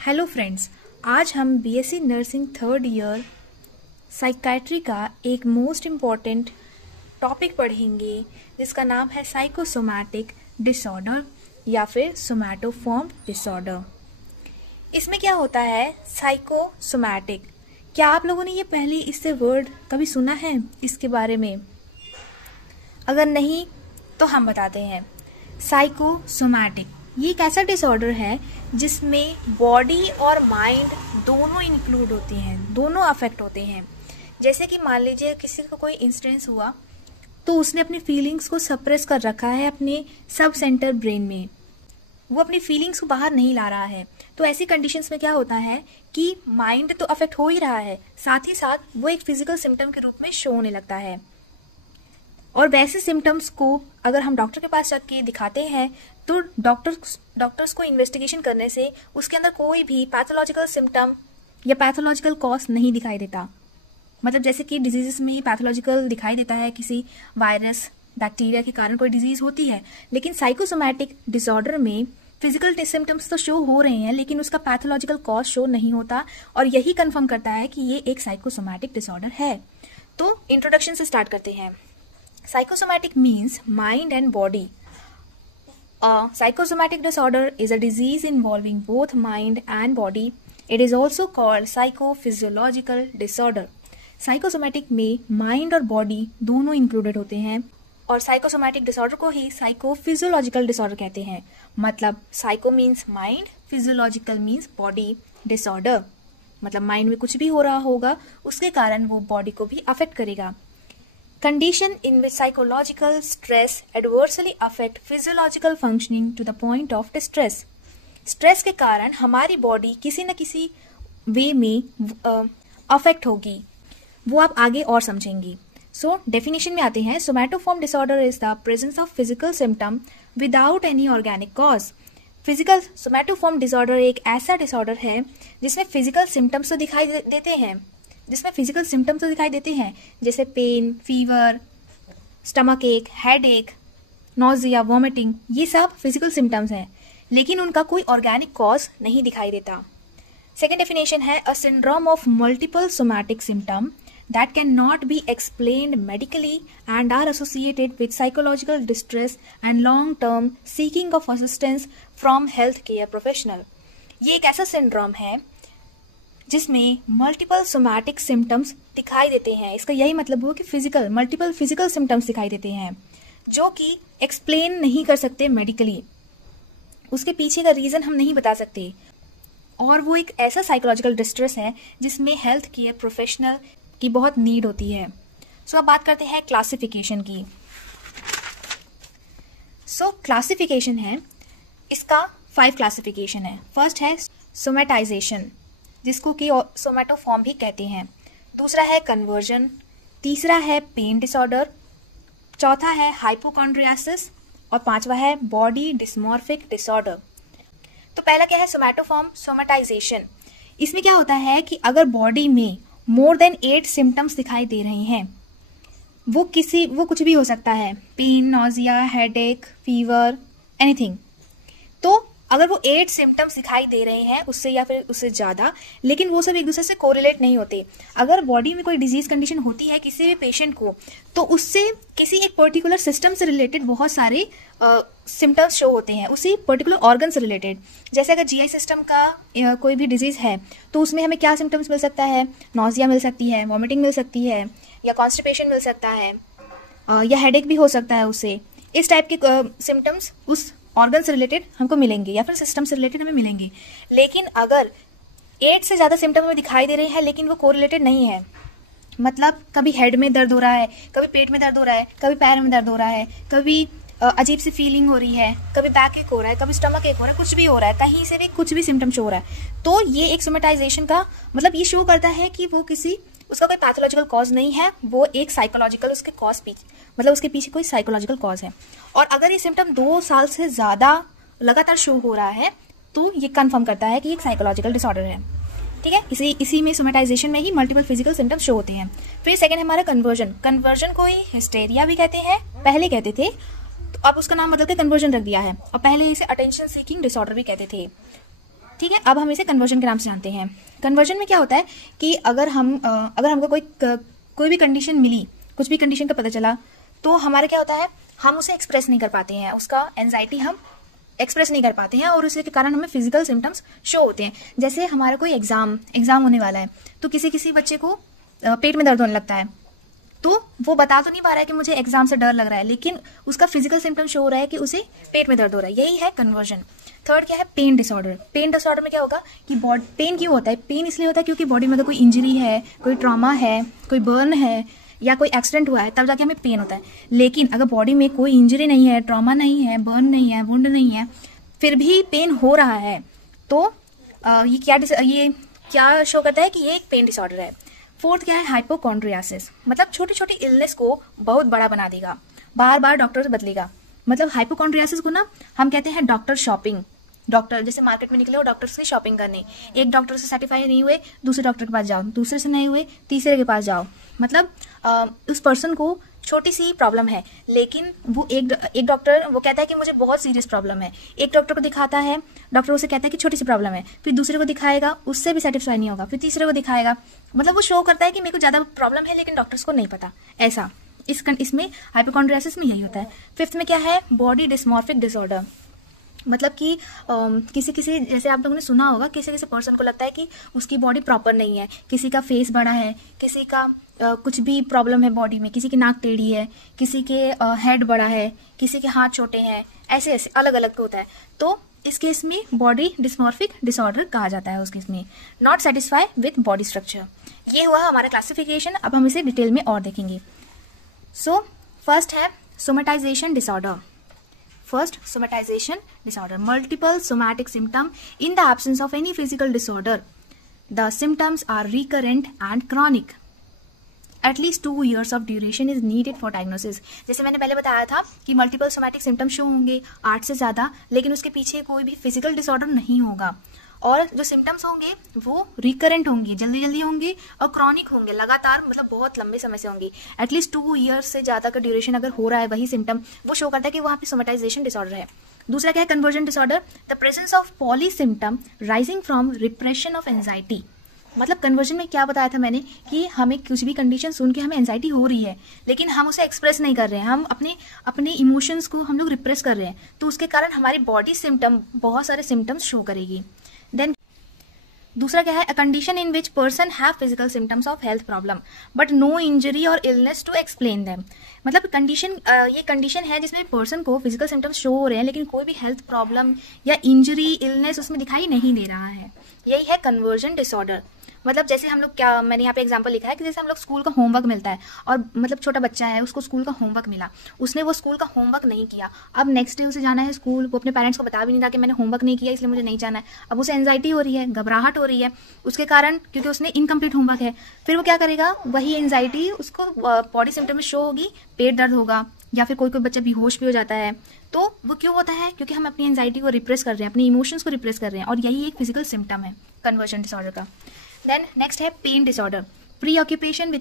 Hello friends, आज हम BSc nursing third year psychiatry का एक मोस्ट इम्पॉर्टेंट टॉपिक पढ़ेंगे जिसका नाम है साइकोसोमैटिक डिसऑर्डर या फिर सोमैटोफॉर्म डिसऑर्डर। इसमें क्या होता है साइकोसोमैटिक? क्या आप लोगों ने ये पहले इससे वर्ड कभी सुना है इसके बारे में? अगर नहीं तो हम बताते हैं। साइकोसोमैटिक ये एक ऐसा डिसऑर्डर है जिसमें बॉडी और माइंड दोनों इंक्लूड होते हैं, दोनों अफेक्ट होते हैं। जैसे कि मान लीजिए किसी को कोई इंसिडेंस हुआ तो उसने अपनी फीलिंग्स को सप्रेस कर रखा है अपने सब सेंटर ब्रेन में, वो अपनी फीलिंग्स को बाहर नहीं ला रहा है। तो ऐसी कंडीशंस में क्या होता है कि माइंड तो अफेक्ट हो ही रहा है, साथ ही साथ वो एक फिजिकल सिम्टम के रूप में शो होने लगता है। और वैसे सिम्टम्स को अगर हम डॉक्टर के पास जाके दिखाते हैं तो डॉक्टर्स को इन्वेस्टिगेशन करने से उसके अंदर कोई भी पैथोलॉजिकल सिम्टम या पैथोलॉजिकल कॉज नहीं दिखाई देता। मतलब जैसे कि डिजीजेस में पैथोलॉजिकल दिखाई देता है, किसी वायरस बैक्टीरिया के कारण कोई डिजीज होती है, लेकिन साइकोसोमैटिक डिसऑर्डर में फिजिकल सिम्टम्स तो शो हो रहे हैं लेकिन उसका पैथोलॉजिकल कॉज शो नहीं होता, और यही कंफर्म करता है कि ये एक साइकोसोमैटिक डिसऑर्डर है। तो इंट्रोडक्शन से स्टार्ट करते हैं। Psychosomatic means mind and body. A psychosomatic disorder is a disease involving both mind and body. It is also called psychophysiological disorder. Psychosomatic में mind और body दोनों included होते हैं, और psychosomatic disorder को ही psychophysiological disorder कहते हैं। मतलब psycho means mind, physiological means body disorder। मतलब mind में कुछ भी हो रहा होगा उसके कारण वो body को भी affect करेगा। Condition in which psychological stress adversely affect physiological functioning to the point of distress. Stress के कारण हमारी बॉडी किसी न किसी वे में अफेक्ट होगी, वो आप आगे और समझेंगी। सो डेफिनेशन में आते हैं। Somatoform disorder is the presence of physical symptom without any organic cause. Physical somatoform disorder एक ऐसा डिसऑर्डर है जिसमें फिजिकल सिम्टम्स तो दिखाई देते हैं, जैसे पेन, फीवर, स्टमक एक, हेड एक, नोजिया, वॉमिटिंग, ये सब फिजिकल सिम्टम्स हैं, लेकिन उनका कोई ऑर्गेनिक कॉज नहीं दिखाई देता। सेकेंड डेफिनेशन है a syndrome of multiple somatic symptom that cannot be explained medically and are associated with psychological distress and long-term seeking of assistance from healthcare professional। ये एक ऐसा सिंड्रोम है जिसमें मल्टीपल सोमैटिक सिम्टम्स दिखाई देते हैं। इसका यही मतलब हुआ कि मल्टीपल फिजिकल सिम्टम्स दिखाई देते हैं जो कि एक्सप्लेन नहीं कर सकते मेडिकली, उसके पीछे का रीज़न हम नहीं बता सकते, और वो एक ऐसा साइकोलॉजिकल डिस्ट्रेस है जिसमें हेल्थ केयर प्रोफेशनल की बहुत नीड होती है। सो अब बात करते हैं क्लासिफिकेशन की। क्लासिफिकेशन है, इसका 5 क्लासिफिकेशन है। फर्स्ट है सोमैटाइजेशन, जिसको कि सोमैटोफॉर्म भी कहते हैं। दूसरा है कन्वर्जन, तीसरा है पेन डिसऑर्डर, चौथा है हाइपोकॉन्ड्रियासिस, और पांचवा है बॉडी डिस्मॉर्फिक डिसऑर्डर। तो पहला क्या है सोमैटाइजेशन। इसमें क्या होता है कि अगर बॉडी में मोर देन 8 सिम्टम्स दिखाई दे रहे हैं, वो कुछ भी हो सकता है, pain, nausea, headache, fever, anything. तो अगर वो 8 सिम्टम्स दिखाई दे रहे हैं उससे या फिर उससे ज़्यादा, लेकिन वो सब एक दूसरे से कोरिलेट नहीं होते। अगर बॉडी में कोई डिजीज कंडीशन होती है किसी भी पेशेंट को, तो उससे किसी एक पर्टिकुलर सिस्टम से रिलेटेड बहुत सारे सिम्टम्स शो होते हैं, उसी पर्टिकुलर ऑर्गन से रिलेटेड। जैसे अगर जीआई सिस्टम का कोई भी डिजीज़ है तो उसमें हमें क्या सिम्टम्स मिल सकता है? नोजिया मिल सकती है, वॉमिटिंग मिल सकती है, या कॉन्स्टिपेशन मिल सकता है, या हेडेक भी हो सकता है उससे। इस टाइप के सिम्टम्स उस ऑर्गन से रिलेटेड हमको मिलेंगे या फिर सिस्टम से रिलेटेड हमें मिलेंगे। लेकिन अगर 8 से ज़्यादा सिम्टम हमें दिखाई दे रहे हैं लेकिन वो कोरिलेटेड नहीं है, मतलब कभी हेड में दर्द हो रहा है, कभी पेट में दर्द हो रहा है, कभी पैर में दर्द हो रहा है, कभी अजीब सी फीलिंग हो रही है, कभी बैक एक हो रहा है, कभी स्टमक एक हो रहा है, कुछ भी हो रहा है, कहीं से भी कुछ भी सिम्टम शो हो रहा है, तो ये एक सोमैटाइजेशन का मतलब ये शो करता है कि वो उसका कोई पैथोलॉजिकल कॉज नहीं है, वो एक साइकोलॉजिकल उसके उसके पीछे कोई साइकोलॉजिकल कॉज है। और अगर ये सिम्टम 2 साल से ज़्यादा लगातार शो हो रहा है तो ये कंफर्म करता है कि एक साइकोलॉजिकल डिसऑर्डर है। ठीक है, इसी में सोमैटाइजेशन में ही मल्टीपल फिजिकल सिम्टम्स शो होते हैं। फिर सेकंड है हमारा कन्वर्जन को ही हिस्टेरिया भी कहते हैं, पहले कहते थे, तो अब उसका नाम बदल के कन्वर्जन रख दिया है, और पहले इसे अटेंशन सीकिंग डिसऑर्डर भी कहते थे। ठीक है, अब हम इसे कन्वर्जन के नाम से जानते हैं। कन्वर्जन में क्या होता है कि अगर हमको कोई भी कंडीशन मिली, कुछ भी कंडीशन का पता चला, तो हमारा क्या होता है, हम उसे एक्सप्रेस नहीं कर पाते हैं, उसका एंजाइटी हम एक्सप्रेस नहीं कर पाते हैं और उसके कारण हमें फिजिकल सिम्टम्स शो होते हैं। जैसे हमारा कोई एग्जाम होने वाला है, तो किसी बच्चे को पेट में दर्द होने लगता है, तो वो बता तो नहीं पा रहा है कि मुझे एग्जाम से डर लग रहा है, लेकिन उसका फिजिकल सिम्टम शो हो रहा है कि उसे पेट में दर्द हो रहा है। यही है कन्वर्जन। थर्ड क्या है, पेन डिसऑर्डर। पेन डिसऑर्डर में क्या होगा कि पेन क्यों होता है, पेन इसलिए होता है क्योंकि बॉडी में अगर कोई इंजरी है, कोई ट्रॉमा है, कोई बर्न है या कोई एक्सीडेंट हुआ है, तब जाके हमें पेन होता है। लेकिन अगर बॉडी में कोई इंजरी नहीं है, ट्रॉमा नहीं है, बर्न नहीं है, वुंड नहीं है, फिर भी पेन हो रहा है, तो ये क्या शो करता है कि ये एक पेन डिसऑर्डर है। फोर्थ क्या है, हाइपोकॉन्ड्रियासिस। मतलब छोटी छोटी इलनेस को बहुत बड़ा बना देगा, बार बार डॉक्टर से बदलेगा। मतलब हाइपोकॉन्ड्रियासिस को ना हम कहते हैं डॉक्टर शॉपिंग। डॉक्टर जैसे मार्केट में निकले हो डॉक्टर से शॉपिंग करने, एक डॉक्टर से सेटिस्फाई नहीं हुए दूसरे डॉक्टर के पास जाओ, दूसरे से नहीं हुए तीसरे के पास जाओ। मतलब उस पर्सन को छोटी सी प्रॉब्लम है, लेकिन वो एक डॉक्टर वो कहता है कि मुझे बहुत सीरियस प्रॉब्लम है, एक डॉक्टर को दिखाता है, डॉक्टर उसे कहता है कि छोटी सी प्रॉब्लम है, फिर दूसरे को दिखाएगा, उससे भी सेटिस्फाई नहीं होगा, फिर तीसरे को दिखाएगा। मतलब वो शो करता है कि मेरे को ज्यादा प्रॉब्लम है, लेकिन डॉक्टर्स को नहीं पता। ऐसा इसमें हाइपोकॉन्ड्रियासिस में यही होता है। फिफ्थ में क्या है, बॉडी डिस्मॉर्फिक डिसऑर्डर। मतलब कि किसी जैसे आप लोगों ने सुना होगा, किसी पर्सन को लगता है कि उसकी बॉडी प्रॉपर नहीं है, किसी का फेस बड़ा है, किसी का कुछ भी प्रॉब्लम है बॉडी में, किसी की नाक टेढ़ी है, किसी के हेड बड़ा है, किसी के हाथ छोटे हैं, ऐसे ऐसे अलग अलग होता है। तो इस केस में बॉडी डिस्मॉर्फिक डिसऑर्डर कहा जाता है उस केस में। Not satisfy with body structure. ये हुआ हमारा क्लासिफिकेशन। अब हम इसे डिटेल में और देखेंगे। सो फर्स्ट है somatisation disorder. First, somatization disorder. Multiple somatic symptom in the absence of any physical disorder. The symptoms are recurrent and chronic. At least 2 years of duration is needed for diagnosis. जैसे मैंने पहले बताया था कि multiple somatic symptoms show होंगे 8 से ज़्यादा, लेकिन उसके पीछे कोई भी physical disorder नहीं होगा। और जो सिम्टम्स होंगे वो रिकरेंट होंगे, जल्दी जल्दी होंगे, और क्रॉनिक होंगे, लगातार, मतलब बहुत लंबे समय से होंगे। एटलीस्ट 2 ईयर्स से ज़्यादा का ड्यूरेशन अगर हो रहा है वही सिम्टम, वो शो करता है कि वहाँ पे सोमेटाइजेशन डिसऑर्डर है। दूसरा क्या है, conversion disorder. The presence of poly symptom rising from repression of anxiety. मतलब कन्वर्जन में क्या बताया था मैंने कि हमें कुछ भी कंडीशन सुन के हमें एंजाइटी हो रही है, लेकिन हम उसे एक्सप्रेस नहीं कर रहे हैं, हम अपने इमोशंस को हम लोग रिप्रेस कर रहे हैं, तो उसके कारण हमारी बॉडी सिम्टम बहुत सारे सिम्टम्स शो करेगी। देन दूसरा क्या है, a condition in which person have physical symptoms of health problem but no injury or illness to explain them. मतलब ये कंडीशन है जिसमें पर्सन को फिजिकल सिम्टम्स शो हो रहे हैं, लेकिन कोई भी हेल्थ प्रॉब्लम या इंजरी इलनेस उसमें दिखाई नहीं दे रहा है। यही है कन्वर्जन डिसऑर्डर। मतलब जैसे हम लोग मैंने यहाँ पे एग्जांपल लिखा है कि जैसे हम लोग स्कूल का होमवर्क मिलता है, और मतलब छोटा बच्चा है, उसको स्कूल का होमवर्क मिला, उसने वो स्कूल का होमवर्क नहीं किया, अब नेक्स्ट डे उसे जाना है स्कूल, वो अपने पेरेंट्स को बता भी नहीं रहा कि मैंने होमवर्क नहीं किया इसलिए मुझे नहीं जाना है। अब उसे एंजाइटी हो रही है, घबराहट हो रही है उसके कारण, क्योंकि उसने इनकम्प्लीट होमवर्क है। फिर वो क्या करेगा, वही एंजाइटी उसको बॉडी सिम्टम में शो होगी, पेट दर्द होगा, या फिर कोई बच्चा बेहोश भी हो जाता है। तो वो क्यों होता है, क्योंकि हम अपनी एंजाइटी को रिप्रेस कर रहे हैं, अपनी इमोशंस को रिप्रेस कर रहे हैं, और यही एक फिजिकल सिम्टम है कन्वर्जन डिसऑर्डर का। देन नेक्स्ट है pain disorder. Preoccupation with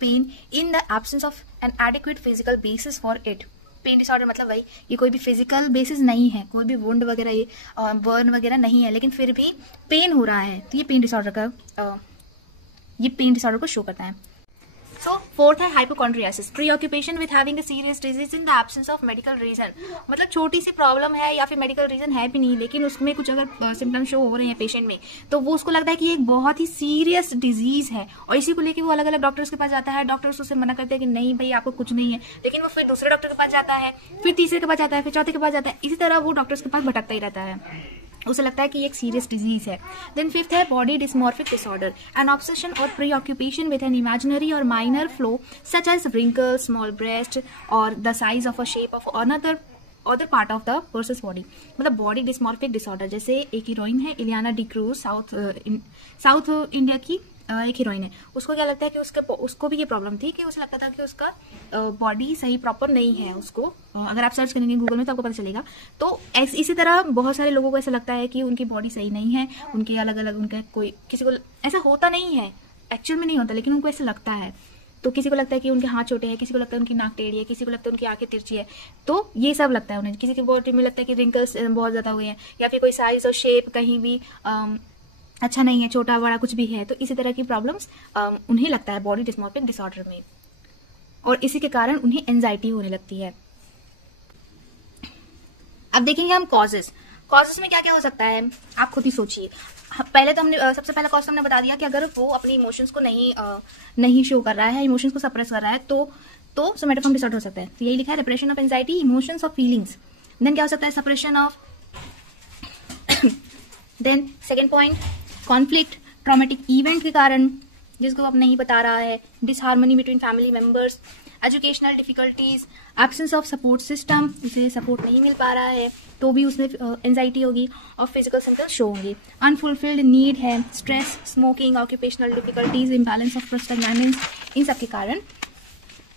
pain in the absence of an adequate physical basis for it. Pain disorder मतलब वही, ये कोई भी फिजिकल बेसिस नहीं है, कोई भी वुंड वगैरह ये बर्न वगैरह नहीं है, लेकिन फिर भी पेन हो रहा है, तो ये पेन डिसऑर्डर को शो करता है। सो फोर्थ है hypochondriasis. Preoccupation with having a serious disease in the absence of medical reason. मतलब छोटी सी प्रॉब्लम है या फिर मेडिकल रीजन है भी नहीं, लेकिन उसमें कुछ अगर सिम्टम शो हो रहे हैं पेशेंट में, तो वो उसको लगता है कि ये एक बहुत ही सीरियस डिजीज है, और इसी को लेकर वो अलग अलग डॉक्टर्स के पास जाता है। डॉक्टर्स उसे मना करते हैं कि नहीं भाई आपको कुछ नहीं है, लेकिन वो फिर दूसरे डॉक्टर के पास जाता है, फिर तीसरे के पास जाता है, फिर चौथे के पास जाता है, इसी तरह वो डॉक्टर्स के पास भटकता ही रहता है, उसे लगता है कि ये एक सीरियस डिजीज है। देन फिफ्थ है body dysmorphic disorder. An obsession और प्रीऑक्यूपेशन विद एन इमेजिनरी और minor flaw such as wrinkle, small breast और the size of a shape of another part of the person's body. मतलब body dysmorphic disorder, जैसे एक heroine है Ileana D'Cruz, south India की एक heroine है, उसको क्या लगता है कि उसको भी ये प्रॉब्लम थी कि उसे लगता था कि उसका बॉडी सही प्रॉपर नहीं है। उसको अगर आप सर्च करेंगे गूगल में तो आपको पता चलेगा। तो इसी तरह बहुत सारे लोगों को ऐसा लगता है कि उनकी बॉडी सही नहीं है, उनके अलग अलग, उनका किसी को ऐसा होता नहीं है, एक्चुअल में नहीं होता, लेकिन उनको ऐसा लगता है। तो किसी को लगता है कि उनके हाथ छोटे हैं, किसी को लगता है उनकी नाक टेढ़ी है, किसी को लगता है उनकी आंखें तिरछी है, तो ये सब लगता है उन्हें। किसी की बॉडी में लगता है कि रिंकल्स बहुत ज़्यादा हो गए हैं, या फिर कोई साइज और शेप कहीं भी अच्छा नहीं है, छोटा बड़ा कुछ भी है, तो इसी तरह की प्रॉब्लम्स उन्हें लगता है बॉडी डिस्मॉर्फिक डिसऑर्डर में, और इसी के कारण उन्हें एंजाइटी होने लगती है। अब देखेंगे हम कॉजेस में क्या क्या हो सकता है, आप खुद ही सोचिए। पहले तो हमने सबसे पहला कॉज हमने बता दिया कि अगर वो अपने इमोशंस को नहीं शो कर रहा है, इमोशंस को सप्रेस कर रहा है, तो सोमैटोफॉर्म डिसऑर्डर हो सकता है। तो यही लिखा है, रिप्रेशन ऑफ एंजाइटी, इमोशंस और फीलिंग्स। देन क्या हो सकता है, suppression of then second point, conflict, traumatic event के कारण जिसको अब नहीं बता रहा है, disharmony between family members, educational difficulties, absence of support system, उसे सपोर्ट नहीं मिल पा रहा है तो भी उसमें एंजाइटी होगी, और फिजिकल सिम्टम्स शो होंगे। अनफुलफिल्ड नीड है, stress, smoking, occupational difficulties, imbalance of prostaglandins, इन सब के कारण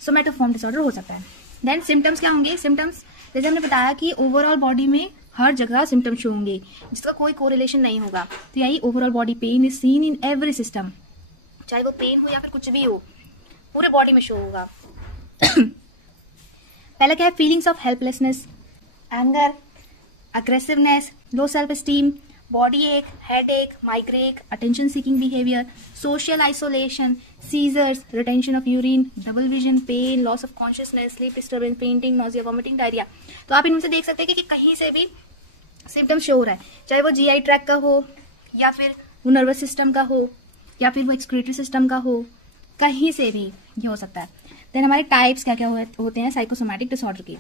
सोमैटोफॉर्म डिसऑर्डर हो सकता है। देन सिम्टम्स क्या होंगे, सिम्टम्स जैसे हमने बताया कि ओवरऑल बॉडी में हर जगह सिम्टम्स शो होंगे जिसका कोई कोरिलेशन नहीं होगा। तो यही overall body pain is seen in every system, चाहे वो पेन हो या फिर कुछ भी हो, पूरे बॉडी में शो होगा। पहला क्या है, feelings of helplessness, anger, aggressiveness, low self esteem, body ache, head ache, migraine, attention seeking behaviour, social isolation, seizures, retention of urine, double vision, pain, loss of consciousness, sleep disturbance, fainting, nausea, vomiting, diarrhoea. तो आप इनमें से देख सकते हैं कि कहीं से भी सिम्टम्स शो हो रहा है, चाहे वो जीआई ट्रैक का हो, या फिर वो नर्वस सिस्टम का हो, या फिर वो एक्सक्रीटरी सिस्टम का हो, कहीं से भी ये हो सकता है। देन हमारे टाइप्स क्या क्या होते हैं साइकोसोमैटिक डिसऑर्डर के।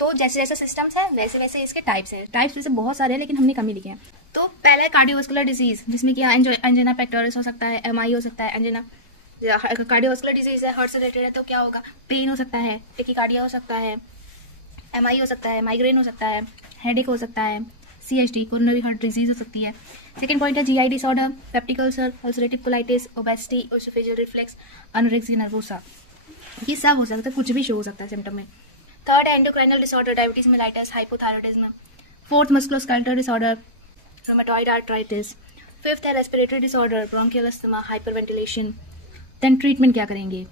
तो जैसे जैसे सिस्टम्स है वैसे वैसे इसके टाइप्स हैं। टाइप्स वैसे बहुत सारे हैं लेकिन हमने कम ही लिखे हैं। तो पहला है कार्डियोवास्कुलर डिजीज, जिसमें कि एंजिना पेक्टोरिस हो सकता है, एमआई हो सकता है। एंजिना कार्डियोवास्कुलर डिजीज है, हार्ट से रिलेटेड है, तो क्या होगा, पेन हो सकता है, टेकिकार्डिया हो सकता है, एमआई हो सकता है, माइग्रेन हो सकता है, हेडेक हो सकता है, सीएचडी कोरोनरी हार्ट डिजीज हो सकती है। सेकेंड पॉइंट है GI disorder, peptic ulcer, ulcerative colitis, obesity, oesophageal reflux, anorexia nervosa, ये सब हो सकता है, कुछ भी शो हो सकता है सिम्टम में। थर्ड है endocrinal disorder, diabetes mellitus, hypothyroidism. Fourth musculoskeletal disorder, rheumatoid arthritis. Fifth है respiratory disorder, bronchial asthma, hyperventilation. Then treatment क्या करेंगे,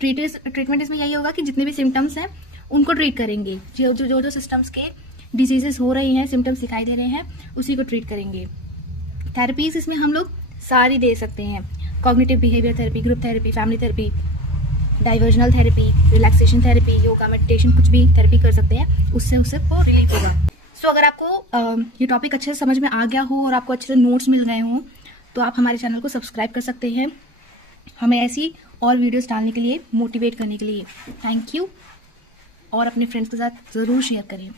ट्रीटमेंट इसमें यही होगा कि जितने भी सिम्टम्स हैं उनको ट्रीट करेंगे, जो सिस्टम्स के डिजीजेस हो रही हैं, सिम्टम्स दिखाई दे रहे हैं, उसी को ट्रीट करेंगे। थेरेपीज इसमें हम लोग सारी दे सकते हैं, cognitive behaviour therapy, group therapy, family therapy, diversional therapy, relaxation therapy, yoga, meditation, कुछ भी थेरेपी कर सकते हैं, उससे वो रिलीफ होगा। सो अगर आपको ये टॉपिक अच्छे से समझ में आ गया हो और आपको अच्छे से नोट्स मिल गए हों तो आप हमारे चैनल को सब्सक्राइब कर सकते हैं, हमें ऐसी और वीडियोस डालने के लिए, मोटिवेट करने के लिए। थैंक यू, और अपने फ्रेंड्स के साथ ज़रूर शेयर करें।